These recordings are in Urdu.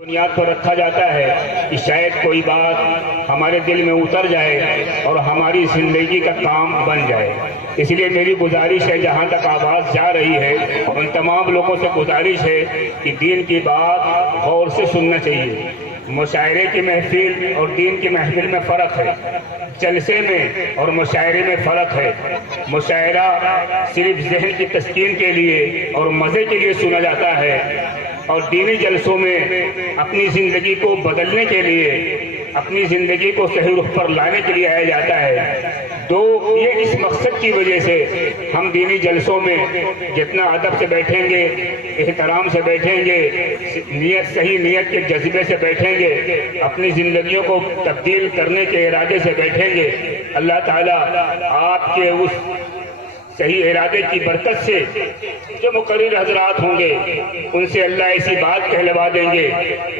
بنیاد پر رکھا جاتا ہے کہ شاید کوئی بات ہمارے دل میں اتر جائے اور ہماری زندگی کا کام بن جائے۔ اس لیے میری گزارش ہے، جہاں تک آواز جا رہی ہے ان تمام لوگوں سے گزارش ہے کہ دین کی بات غور سے سننا چاہیے۔ مشاعرے کی محفل اور دین کی محفل میں فرق ہے، جلسے میں اور مشاعرے میں فرق ہے۔ مشاعرہ صرف ذہن کی تسکین کے لیے اور مزے کے لیے سنا جاتا ہے، اور دینی جلسوں میں اپنی زندگی کو بدلنے کے لیے، اپنی زندگی کو صحیح رخ پر لانے کے لیے آیا جاتا ہے۔ یہ اس مقصد کی وجہ سے ہم دینی جلسوں میں جتنا ادب سے بیٹھیں گے، احترام سے بیٹھیں گے، صحیح نیت کے جذبے سے بیٹھیں گے، اپنی زندگیوں کو تبدیل کرنے کے ارادے سے بیٹھیں گے، اللہ تعالیٰ آپ کے اس صحیح ارادے کی برکت سے جو مقرر حضرات ہوں گے ان سے اللہ ایسی بات کہلوا دیں گے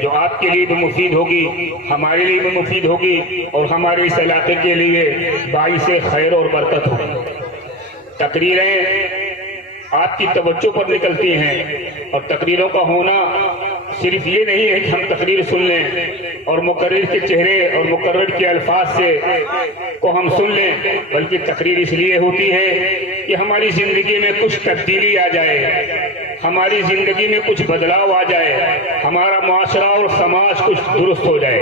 جو آپ کے لیے بھی مفید ہوگی، ہمارے لیے بھی مفید ہوگی، اور ہمارے اس علاقے کے لیے باعث خیر اور برکت ہوگی۔ تقریریں آپ کی توجہ پر نکلتی ہیں، اور تقریروں کا ہونا صرف یہ نہیں ہے کہ ہم تقریر سن لیں اور مقرر کے چہرے اور مقرر کے الفاظ سے کو ہم سن لیں، بلکہ تقریر اس لیے ہوتی ہے کہ ہماری زندگی میں کچھ تبدیلی آ جائے، ہماری زندگی میں کچھ بدلاؤ آ جائے، ہمارا معاشرہ اور سماج کچھ درست ہو جائے۔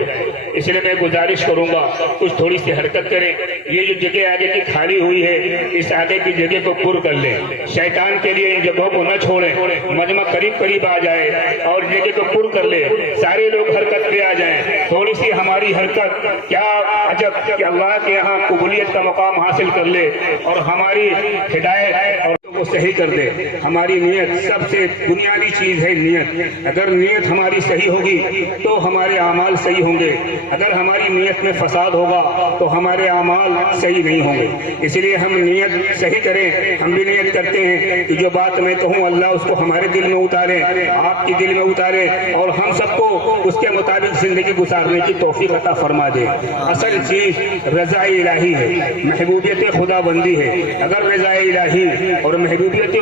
اس لیے میں گزارش کروں گا کچھ تھوڑی سی حرکت کریں۔ یہ جو جگہ آگے کی خالی ہوئی ہے اس آگے کی جگہ کو پر کر لیں، شیطان کے لیے ان جگہوں کو نہ چھوڑیں، مجمع قریب قریب آ جائے اور جگہ کو پر کر لیں، سارے لوگ حرکت پہ آ جائیں۔ تھوڑی سی ہماری حرکت کیا عجب کہ اللہ کے یہاں قبولیت کا مقام حاصل کر لے اور ہماری ہدایت اور کو صحیح کر دے۔ ہماری نیت سب سے بنیادی چیز ہے، نیت۔ اگر نیت ہماری صحیح ہوگی تو ہمارے اعمال صحیح ہوں گے، اگر ہماری نیت میں فساد ہوگا تو ہمارے اعمال صحیح نہیں ہوں گے۔ اس لیے ہم نیت صحیح کریں۔ ہم بھی نیت کرتے ہیں کہ جو بات میں کہوں اللہ اس کو ہمارے دل میں اتارے، آپ کے دل میں اتارے، اور ہم سب کو اس کے مطابق زندگی گزارنے کی توفیق عطا فرما دے۔ اصل چیز رضا الہی ہے، محبوبیت خدا بندی ہے۔ اگر رضا الہی اور محبوبیت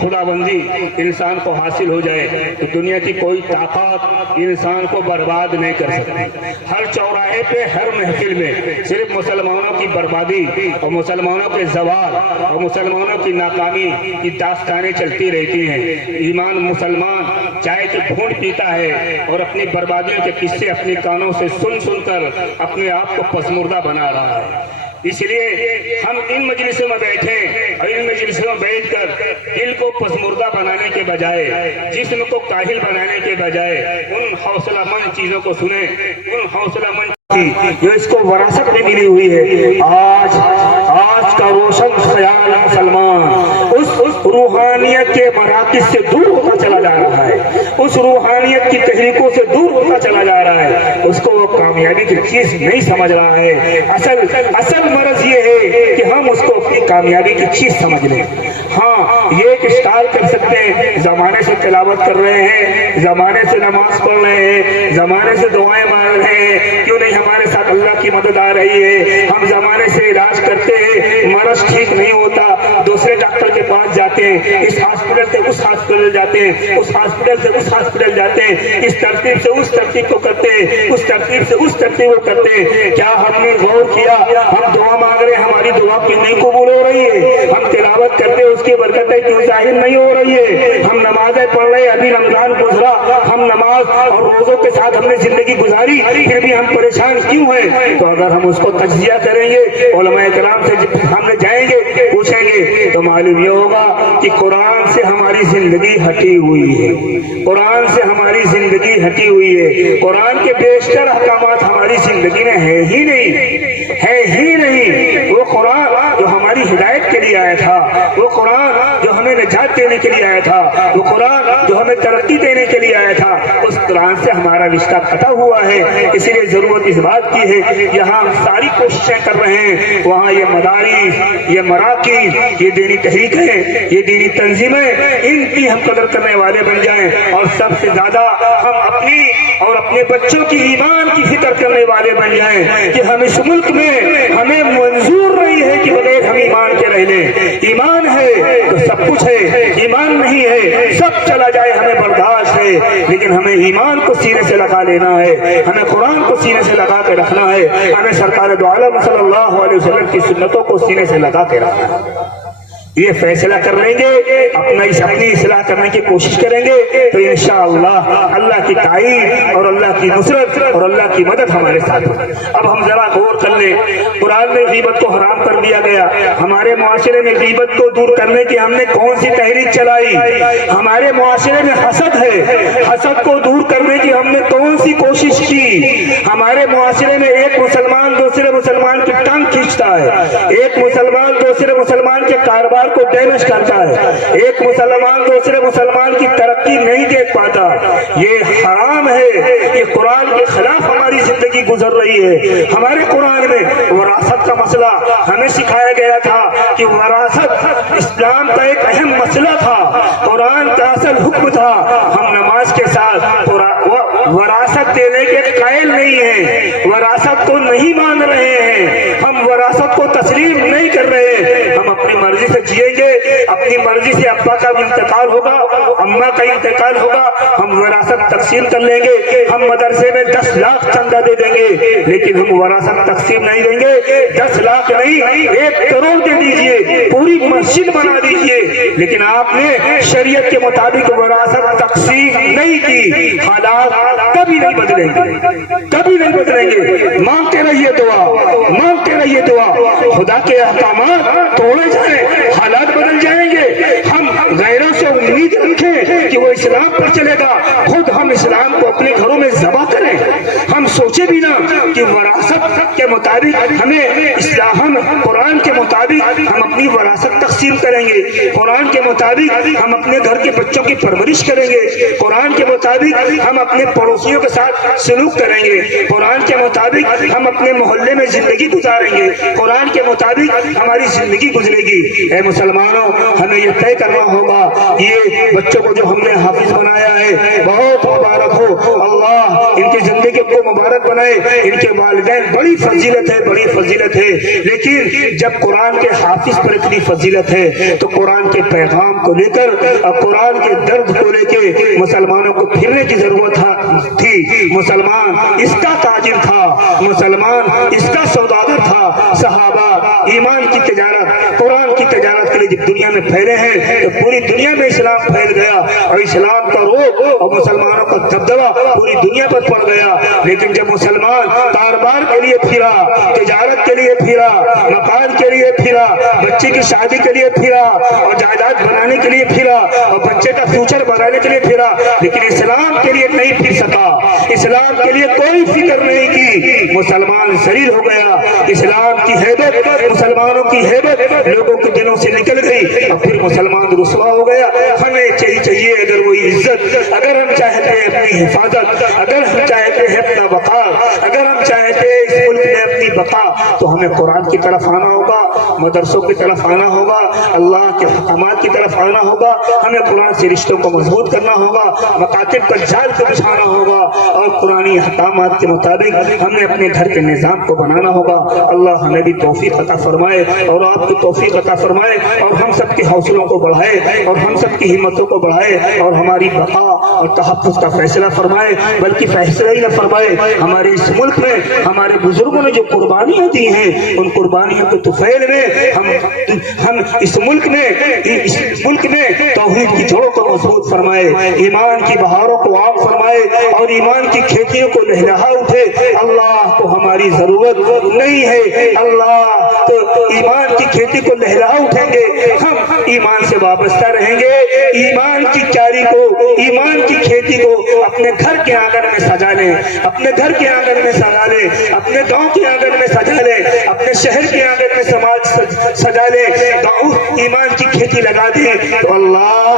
خدا بندی انسان کو حاصل ہو جائے تو دنیا کی کوئی طاقت انسان کو برباد نہیں کر سکتی۔ ہر چوراہے پہ، ہر محفل میں صرف مسلمانوں کی بربادی اور مسلمانوں کے زوال اور مسلمانوں کی ناکامی کی داستانیں چلتی رہتی ہیں۔ ایمان مسلمان چائے کی گھونٹ پیتا ہے اور اپنی بربادیوں کے قصے اپنے کانوں سے سن سن کر اپنے آپ کو پسمردہ بنا رہا ہے۔ اس لیے ہم ان مجلسوں میں بیٹھیں اور ان مجلسوں میں بیٹھ کر دل کو پسمردہ بنانے کے بجائے، جسم کو کاہل بنانے کے بجائے ان حوصلہ مند چیزوں کو سنیں، ان حوصلہ مند جو اس کو وراثت میں ملی ہوئی ہے۔ آج کا روشن خیال مسلمان اس روحانیت کے مراکز سے دور ہوتا چلا جا رہا ہے، اس روحانیت کی تحریکوں سے دور ہوتا چلا جا رہا ہے، اس کو وہ کامیابی کی چیز نہیں سمجھ رہا ہے۔ اصل مرض یہ ہے کہ ہم اس کو اپنی کامیابی کی چیز سمجھ لیں۔ ہاں، یہ ایک اسٹار کر سکتے ہیں، زمانے سے تلاوت کر رہے ہیں، زمانے سے نماز پڑھ رہے ہیں، زمانے سے دعائیں مانگ رہے ہیں، کیوں نہیں ہمارے ساتھ اللہ کی مدد آ رہی ہے۔ ہم زمانے سے علاج کرتے ہیں، مرض ٹھیک نہیں ہوتا، دوسرے ڈاکٹر کے پاس جاتے ہیں، اس ہاسپٹل سے اس ہاسپٹل جاتے ہیں، اس ہاسپٹل سے اس ہاسپٹل جاتے ہیں، اس ترتیب سے اس ترتیب کو کرتے ہیں، اس ترتیب سے اس ترتیب کو کرتے ہیں۔ کیا ہم نے غور کیا؟ ہم دعا مانگ رہے ہیں، ہماری دعا کیوں نہیں قبول ہو رہی ہے؟ ہم تلاوت کرتے ہیں، اس کی برکتیں کیوں ظاہر نہیں ہو رہی ہے؟ ہم نمازیں پڑھ رہے ہیں، ابھی رمضان گزرا، ہم نماز اور روزوں کے ساتھ ہم نے زندگی گزاری، پھر بھی ہم پریشان کیوں ہیں؟ تو اگر ہم اس کو تجزیہ کریں گے، علماء کرام سے ہم نے جائیں گے، پوچھیں گے، تو معلوم یہ ہوگا کہ قرآن سے ہماری زندگی ہٹی ہوئی ہے، قرآن سے ہماری زندگی ہٹی ہوئی ہے، قرآن کے بیشتر احکامات ہماری زندگی میں ہے ہی نہیں۔ وہ قرآن جو ہماری ہدایت کے لیے آیا تھا، وہ قرآن جو ہمیں نجات دینے کے لیے آیا تھا، وہ قرآن جو ہمیں ترقی دینے کے لیے آیا تھا، اس قرآن سے ہمارا رشتہ قطع ہوا ہے۔ اسی لیے ضرورت اس بات کی ہے، یہاں ساری کوششیں کر رہے ہیں، وہاں یہ مدارس، یہ مراکز، یہ دینی تحریکیں، یہ دینی تنظیمیں، ان کی ہم قدر کرنے والے بن جائیں، اور سب سے زیادہ ہم اپنی اور اپنے بچوں کی ایمان کی فکر کرنے والے بن جائیں کہ ہم اس ملک میں ہمیں منظور نہیں ہے کہ بغیر ہم ایمان کے رہ لیں۔ ایمان ہے تو سب کچھ ہے، ایمان نہیں ہے سب چلا جائے ہمیں برداشت ہے۔ لیکن ہمیں ایمان کو سینے سے لگا لینا ہے، ہمیں قرآن کو سینے سے لگا کے رکھنا ہے، ہمیں سرکار دو عالم صلی اللہ علیہ وسلم کی سنتوں کو سینے سے لگا کے رکھنا ہے۔ یہ فیصلہ کر لیں گے، اپنی اصلاح کرنے کی کوشش کریں گے تو انشاءاللہ اللہ کی تائید اور اللہ کی نصرت اور اللہ کی مدد ہمارے ساتھ ہے۔ اب ہم ذرا غور کر لیں، قرآن میں غیبت کو حرام کر دیا گیا، ہمارے معاشرے میں غیبت کو دور کرنے کی ہم نے کون سی تحریک چلائی؟ ہمارے معاشرے میں حسد ہے، حسد کو دور کرنے کی ہم نے کون سی کوشش کی؟ ہمارے معاشرے میں ایک مسلمان دوسرے مسلمان کی ٹانگ کھینچتا ہے، ایک مسلمان دوسرے مسلمان کے کاروبار کو ڈیمیج کرتا ہے، ایک مسلمان دوسرے مسلمان کی ترقی نہیں دیکھ پاتا۔ یہ حرام ہے، یہ قرآن کے خلاف ہماری زندگی گزر رہی ہے۔ ہمارے قرآن میں وراثت کا مسئلہ ہمیں سکھایا گیا تھا کہ وراثت اسلام کا ایک اہم مسئلہ تھا، قرآن کا اصل حکم تھا۔ ہم نماز کے ساتھ وراثت دینے کے قائل نہیں ہیں، وراثت کو نہیں مان رہے ہیں، ہم وراثت کو تسلیم نہیں کر رہے، ہم اپنی مرضی سے جیئیں گے، اپنی مرضی سے ابا کا انتقال ہوگا، اماں کا انتقال ہوگا، ہم وراثت تقسیم کر لیں گے، ہم مدرسے میں 10 لاکھ چندہ دے دیں گے، لیکن ہم وراثت تقسیم نہیں دیں گے۔ 10 لاکھ نہیں، 1 کروڑ دے دیجئے، پوری مسجد بنا دیجئے، لیکن آپ نے شریعت کے مطابق وراثت تقسیم نہیں کی، حالات کبھی نہیں بدلیں گے، کبھی نہیں بدلیں گے۔ مانگتے رہیے دعا، مانگتے رہیے دعا، خدا کے احکامات توڑے جائیں، حالات بدل جائیں گے۔ ہم غیروں سے امید رکھیں کہ وہ اسلام پر چلے گا، خود ہم اسلام کو اپنے گھروں میں ذبح کریں۔ ہم سوچے بھی نہ کہ وراثت کے مطابق ہم قرآن کے مطابق ہم اپنی وراثت تقسیم کریں گے، قرآن کے مطابق ہم اپنے گھر کے بچوں کی پرورش کریں گے، قرآن کے مطابق ہم اپنے پڑوسیوں کے ساتھ سلوک کریں گے، قرآن کے مطابق ہم اپنے محلے میں زندگی گزاریں گے، قرآن کے مطابق ہماری زندگی گزرے گی۔ اے مسلمانوں، ہمیں یہ طے کرنا ہوگا، یہ بچوں کو جو ہم نے حافظ بنایا ہے بہت مبارک ہو، اللہ ان کی زندگی کو مبارک بنائے، ان کے والدین بڑی فضیلت ہے، بڑی فضیلت ہے، لیکن جب قرآن کے حافظ پر اتنی فضیلت ہے تو قرآن کے پیغام کو لے کر اور قرآن کے درد کو لے کے مسلمانوں کو پھرنے کی ضرورت تھی۔ مسلمان اس کا تاجر تھا، مسلمان اس کا سوداگر تھا۔ صحابہ ایمان کی تجارت، قرآن کی تجارت کے لیے جب دنیا میں پھیلے ہیں تو پوری دنیا میں اسلام پھیل گیا اور اسلام کا روب اور مسلمانوں کا دبدبہ پوری دنیا پر پڑ گیا۔ لیکن جب مسلمان کاروبار کے لیے پھرا، تجارت کے لیے پھرا، مکان کے لیے پھرا، بچے کی شادی کے لیے پھرا اور جائیداد بنانے کے لیے پھرا اور بچے کا فیوچر بنانے کے لیے پھرا، لیکن اسلام کے لیے نہیں پھر سکا، اسلام کے لیے کوئی فکر نہیں کی، مسلمان ذلیل ہو گیا۔ اسلام کی ہیبت، مسلمانوں کی ہیبت لوگوں کے دلوں سے نکل گئی اور پھر مسلمان رسوا ہو گیا۔ ہمیں چاہیے اگر وہی عزت، اگر ہم چاہتے ہیں اپنی حفاظت، اگر ہم چاہتے ہیں اپنا وقار، اگر ہم چاہتے ہیں اس ملک میں اپنی بقا، تو ہمیں قرآن کی طرف آنا ہوگا، مدرسوں کی طرف آنا ہوگا، اللہ کے حکامات کی طرف آنا ہوگا، ہمیں قرآن سے رشتوں کو مضبوط کرنا ہوگا، مکاتب کا جال کو بچھانا ہوگا اور قرآنی حکامات کے مطابق ہمیں اپنے گھر کے نظام کو بنانا ہوگا۔ اللہ ہمیں بھی توفیق عطا فرمائے اور آپ کو توفیق عطا فرمائے اور ہم سب کے حوصلوں کو بڑھائے اور ہم سب کی ہمتوں کو بڑھائے اور ہماری بقا اور تحفظ کا فیصلہ فرمائے، بلکہ فیصلہ ہی نہ فرمائے۔ ہمارے اس ملک میں ہمارے بزرگوں نے جو قربانیاں دی ہیں، ان قربانیوں کے طفیل میں ہم اس ملک میں توحید کی جوڑوں کو مضبوط فرمائے، ایمان کی بہاروں کو عام فرمائے اور ایمان کی کھیتیوں کو لہلہا اٹھے۔ اللہ کو ہماری ضرورت نہیں ہے، اللہ تو ایمان کی کھیتی کو لہلہا اٹھیں گے، ہم ایمان سے وابستہ رہیں گے، ایمان کی کیاری کو، ایمان کی کھیتی کو اپنے گھر کے آنگن میں سجا لیں، اپنے گھر کے آنگن میں سجا لیں، اپنے گاؤں کے آنگن میں سجا لیں، اپنے شہر کے آنگن میں سجا لیں، ایمان کی کھیتی لگا دیں تو اللہ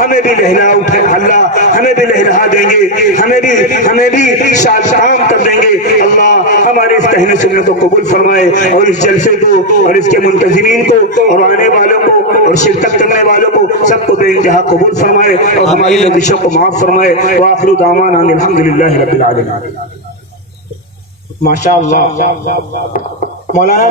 ہمیں بھی لہلا اٹھے، اللہ ہمیں بھی لہلا دیں گے، ہمیں بھی شام کر دیں گے۔ اللہ ہمارے اس کہنے سننے کو قبول فرمائے اور اس جلسے کو اور اس کے منتظمین کو اور آنے والوں کو اور شرکت کرنے والوں کو سب کو بے انتہا قبول فرمائے اور ہماری لغزشوں کو معاف فرمائے۔ وآخر دعوانا ان الحمدللہ رب العالمین۔ ماشاء اللہ مولانا